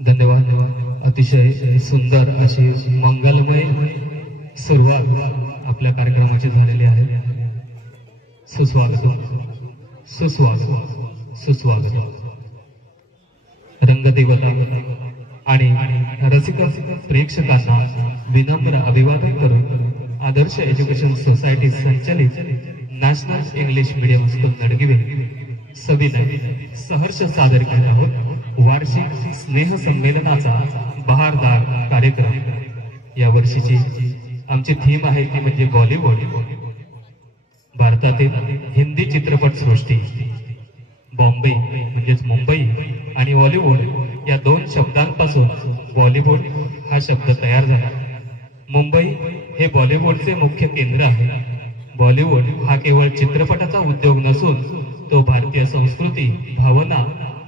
धन्यवाद। अतिशय सुंदर अशी मंगलमय सुरुवात आपल्या कार्यक्रमाची झालेली आहे। सुस्वागत सुस्वागत सुस्वागत। रंगदेवता आणि रसिक प्रेक्षकांना विनम्र अभिवादन करून आदर्श एज्युकेशन सोसायटी संचालित नॅशनल इंग्लिश मीडियम स्कूल नडगिवे सविनय सहर्ष सादर करत आहोत वार्षिक स्नेह संमेलनाचा बहारदार कार्यक्रम। या वर्षीची आमची थीम आहे ती म्हणजे बॉलिवूड। भारतातील हिंदी चित्रपट सृष्टी बॉम्बे म्हणजेच मुंबई आणि हॉलिवूड या दोन शब्दांपासून बॉलिवूड हा शब्द तयार झाला। मुंबई हे बॉलिवूडचे मुख्य केंद्र आहे। बॉलिवूड हा केवळ चित्रपटाचा उद्योग नसून तो भारतीय संस्कृती, भावना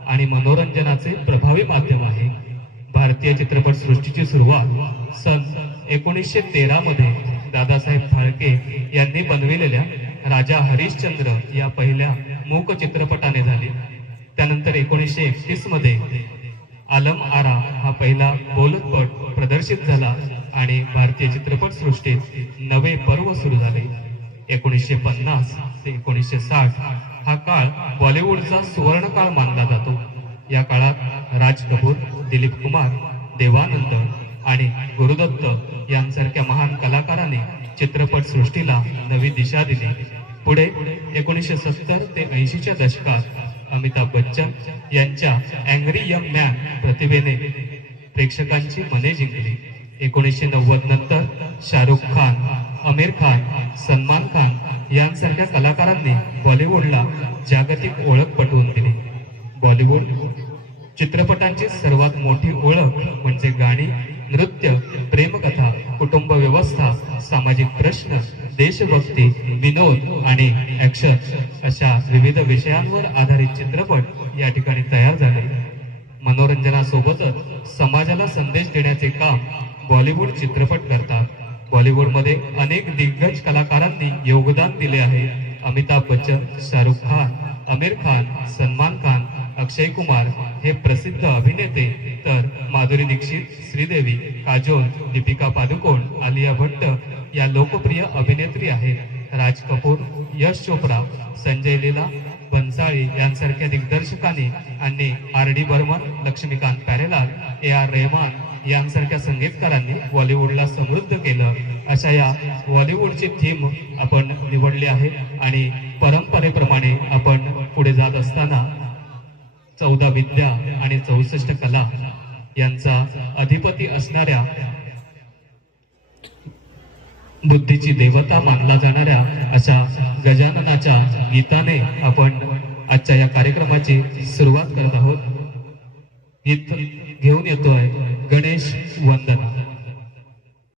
आणि मनोरंजनाचे प्रभावी माध्यम आहे। भारतीय चित्रपट सृष्टीची सुरुवात सन 1913 मध्ये दादासाहेब फाळके यांनी बनविलेल्या राजा हरिश्चंद्र या पहिल्या मूक चित्रपटाने झाली। त्यानंतर 1931 मध्ये आलम आरा हा पहिला बोलपट प्रदर्शित झाला आणि भारतीय चित्रपट सृष्टीत नवे पर्व सुरू झाले। 1950 ते 1960 हा काळ बॉलिवूडचा सुवर्ण काळ मानला जातो। या काळात राज कपूर, दिलीप कुमार, देवानंद आणि गुरुदत्त यांसारख्या महान कलाकारांनी चित्रपट सृष्टीला नवी दिशा दिली। पुढे 1970 ते 80च्या दशकात अमिताभ बच्चन यांच्या अँग्री यंग मॅन प्रतिभेने प्रेक्षकांची मने जिंकली। 1990 नंतर शाहरुख खान, आमिर खान, सलमान खान यांसारख्या कलाकारांनी बॉलिवूडला जागतिक ओळख पटवून दिली। बॉलिवूड चित्रपटांची सर्वात मोठी ओळख म्हणजे गाणी, नृत्य, प्रेमकथा, कुटुंब व्यवस्था, सामाजिक प्रश्न, देशभक्ती, विनोद आणि ॲक्शन अशा विविध विषयांवर आधारित चित्रपट या ठिकाणी तयार झाले। मनोरंजनासोबतच समाजाला संदेश देण्याचे काम बॉलिवूड चित्रपट करतात। बॉलिवूडमध्ये अनेक दिग्गज कलाकारांनी योगदान दिले आहे। अमिताभ बच्चन, शाहरुख खान, आमिर खान, सलमान खान, अक्षय कुमार हे प्रसिद्ध अभिनेते, तर माधुरी दीक्षित, श्रीदेवी, काजोल, दीपिका पादुकोण, आलिया भट्ट या लोकप्रिय अभिनेत्री आहेत। राज कपूर, यश चोप्रा, संजय लीला बन्साळी यांसारख्या दिग्दर्शकांनी आणि आर.डी. बर्मन, लक्ष्मीकांत प्यारेलाल, ए.आर. रहमान यांसारख्या संगीतकारांनी बॉलिवूडला समृद्ध केलं। अशा या बॉलिवूडची थीम आपण निवडली आहे आणि परंपरेप्रमाणे आपण पुढे जात असताना 14 विद्या आणि 64 कला यांचा अधिपती असणाऱ्या बुद्धीची देवता मानला जाणाऱ्या अशा गजाननाच्या गीताने आपण आजच्या या कार्यक्रमाची सुरुवात करत आहोत। गीत घेऊन येतोय गणेश वंदना।